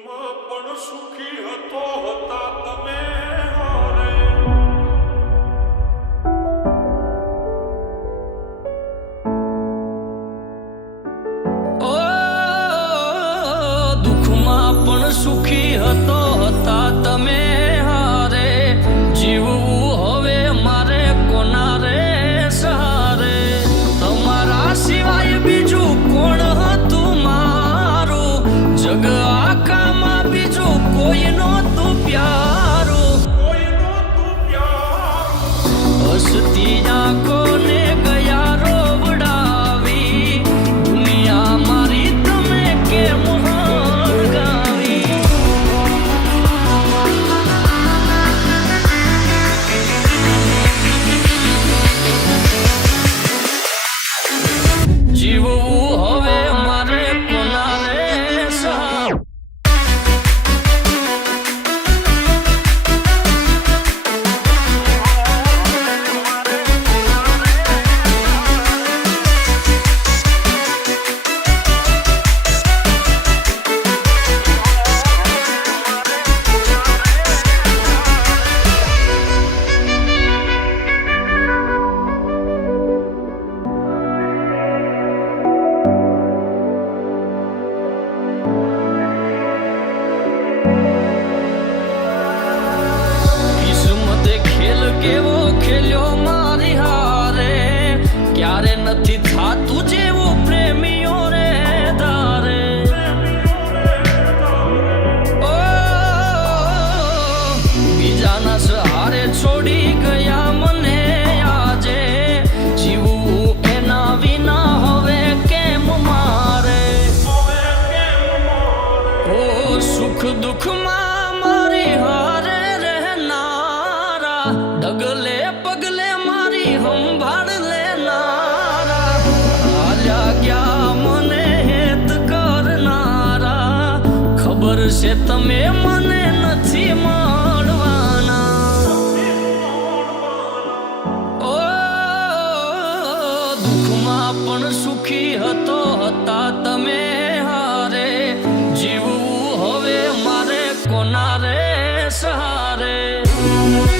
દુઃખમાં પણ સુખી હતો હતા તમે હારે ઓ દુઃખમાં પણ સુખી હતો હતા તમે હારે જીવવું હવે મારે કોના રે સહારે તમારા સિવાય બીજું કોણ હતું મારું જગ આખામાં બીજું કોઈ નહોતું પ્યારું હસતી આંખોને ગયા રોવડાવી દુનિયા મારી તમે કેમ હળગાવી જીવવું હવે મારે કોના રે સહારે કેવો ખેલ્યો મારી હારે ક્યારે નથી થાતું જેવું પ્રેમીઓ રે ધારે ઓ બીજાના સહારે છોડી ગયા મને આજે જીવવું એના વિના હવે કેમ મારે ઓ સુખ દુઃખમાં મારી હારે ડગલે પગલે મારી સંભાળ લેનારા હાલ્યા ગયા મને હેત કરનારા ખબર છે તમે મને નથી મળવાના ઓ દુઃખમાં પણ સુખી હતો હતા તમે હારે જીવવું હવે મારે કોના રે સહારે